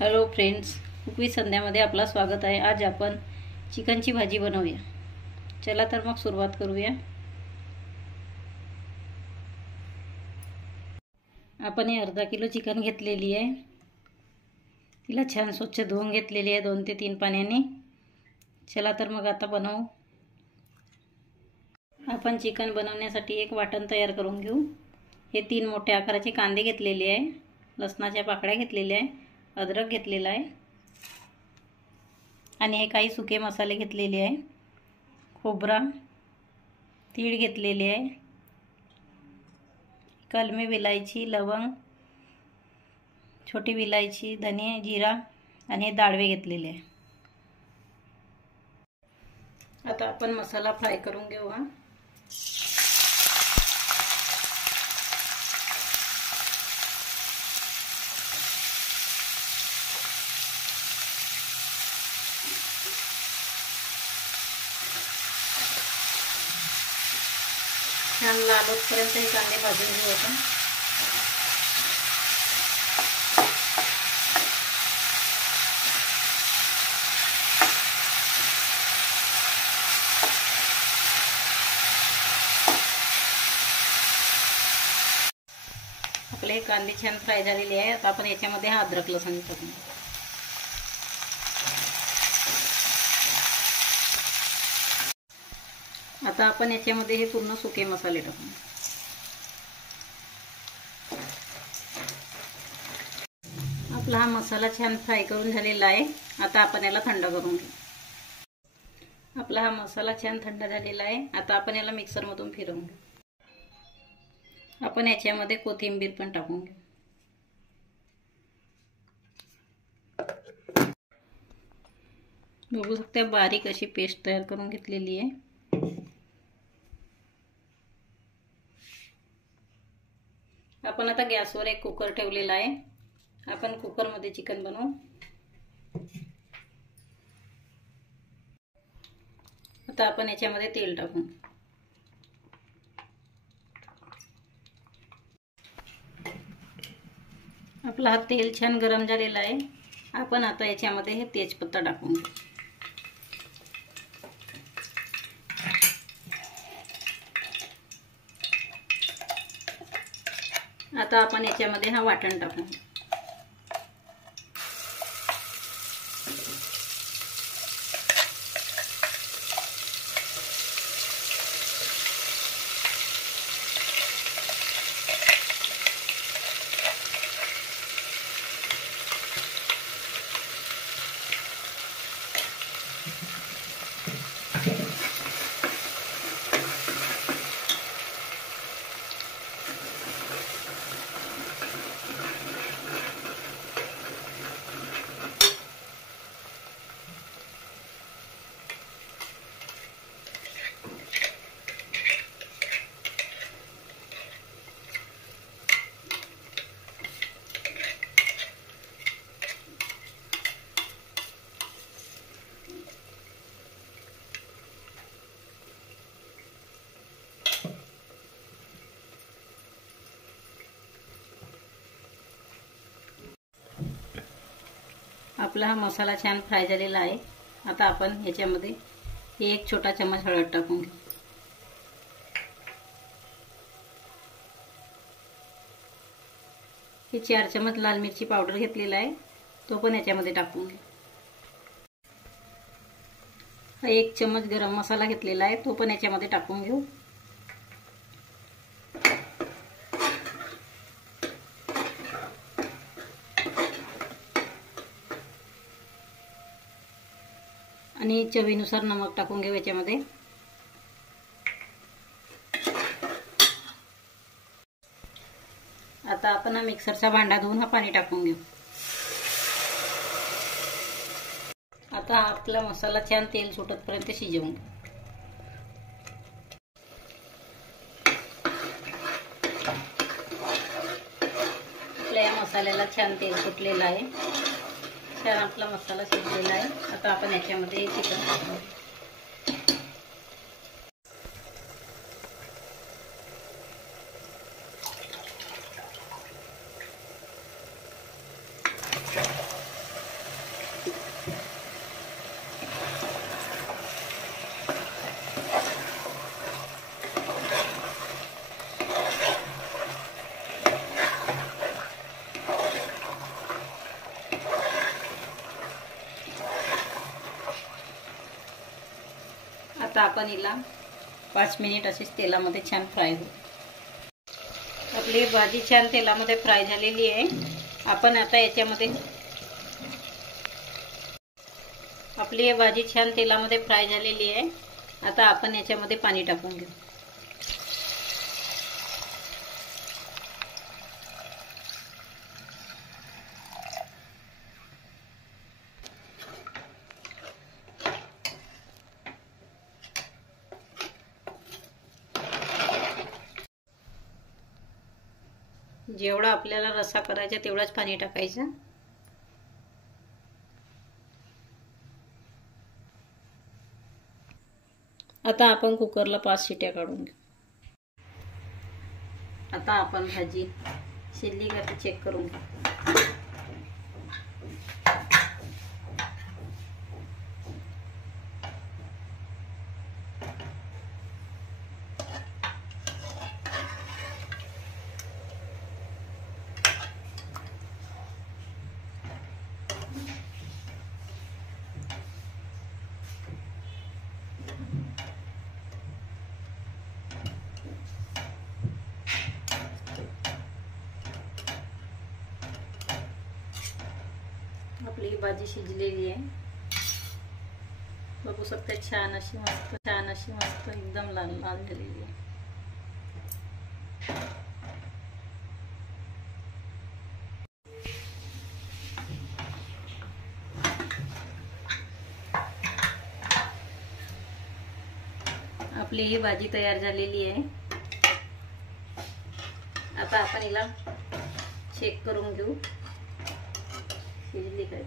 Hello friends, कुकवी संध्यामध्ये आपलं स्वागत आहे। आज आपण चिकनची भाजी बनवूया। चला तर मग सुरुवात करूया। आपण हे अर्धा किलो चिकन घेतलेली आहे। तिला छान स्वच्छ धुवून घेतलेली आहे 2 ते 3 पाण्याने। चला तर मग आता बनवू। आपण चिकन बनवण्यासाठी एक वाटण तयार करून घेऊ। हे 3 मोठ्या आकाराचे कांदे घेतलेले आहे, लसणाच्या पाकळ्या घेतलेल्या आहे, अद्रक घेतलेला आहे आणि हे काही सुके मसाले घेतलेले आहे। खोबरा, तीळ घेतलेले आहे, कलमी विलायची, लवंग, छोटी विलायची, धने, जिरा आणि हे दाळवे घेतलेले आहे। आता आपण मसाला फ्राय करून घेऊ। छान लाल होईपर्यंत हे कांदे भाजून घेऊ आपण। आपले कांदे छान फ्राय झालेले आहे। आता आपण याच्यामध्ये हा अद्रक लसूण टाकू। आता आपण याच्यामध्ये हे पूर्ण सुके मसाले टाकू। आपला हा मसाला छान फ्राय करून झालेला आहे। आता आपण याला थंड करून घेऊ। आपला हा मसाला छान थंड झालेला आहे। आता आपण याला मिक्सर मधून फिरवून घेऊ। आपण याच्यामध्ये कोथिंबीर पण टाकून घेऊ। बघू शकता बारीक अशी पेस्ट तयार करून घेतलेली आहे। आपण आता गॅसवर एक कुकर ठेवलेला आहे। आपण कुकर मध्ये चिकन बनवू। आता आपण याच्यामध्ये तेल टाकू। आपला हा तेल छान गरम झालेला आहे। आपण आता याच्यामध्ये हे तेजपत्ता टाकून घेऊ। आता आपण याच्यामध्ये हा वाटण टाकू। आपला हा मसाला छान फ्राय झालेला आहे। आता आपण याच्यामध्ये एक छोटा चम्मच हळद टाकून घेऊ। हे 4 चम्मच लाल मिरची पावडर घेतलेला आहे, तो पण याच्यामध्ये टाकून घेऊ। हा 1 चम्मच गरम मसाला घेतलेला आहे, तो पण याच्यामध्ये टाकून घेऊ। आणि चवीनुसार नमक टाकून घेऊ याच्यामध्ये। आता आपण हा मिक्सरचा भांडा धुवून हा पाणी टाकून घेऊ। आता आपला मसाला छान तेल सुटतपर्यंत शिजवून घेऊ। आपल्या या मसाल्याला छान तेल सुटलेलं आहे। छान आपला मसाला शिजलेला आहे। आता आपण याच्यामध्ये चिकन टाकू। आता आपण हिला 5 मिनिट अशीच तेलामध्ये छान फ्राय होऊ. आपली भाजी छान तेलामध्ये फ्राय झालेली आहे. आपण आता याच्यामध्ये आपली ही भाजी छान तेलामध्ये फ्राय झालेली आहे. आता आपण याच्यामध्ये पाणी टाकून घेऊ. जेवढा आपल्याला रस्सा करायचा तेवढाच पाणी टाकायचं. आता आपण कुकरला 5 शिट्या काढून घेऊ. आता आपण भाजी शिजली का ते चेक करून घेऊ. आपली ही भाजी शिजलेली आहे. बघू शकता छान अशी मस्त एकदम लाल लाल झालेली आहे. आपली ही भाजी तयार झालेली आहे. आता आपण हिला चेक करून घेऊ शिजली काय.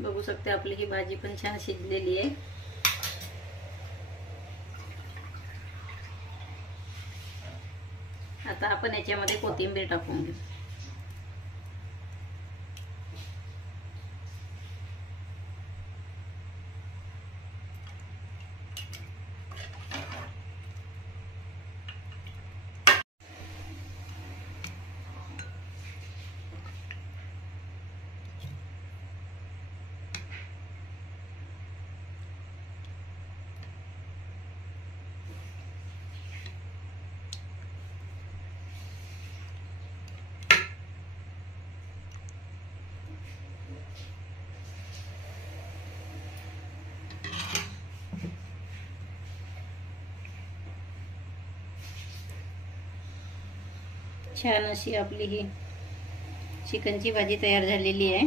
बघू शकते आपली ही भाजी पण छान शिजलेली आहे. आता आपण याच्यामध्ये कोथिंबीर टाकून घेऊ. छान अशी आपली ही चिकनची भाजी तयार झालेली आहे.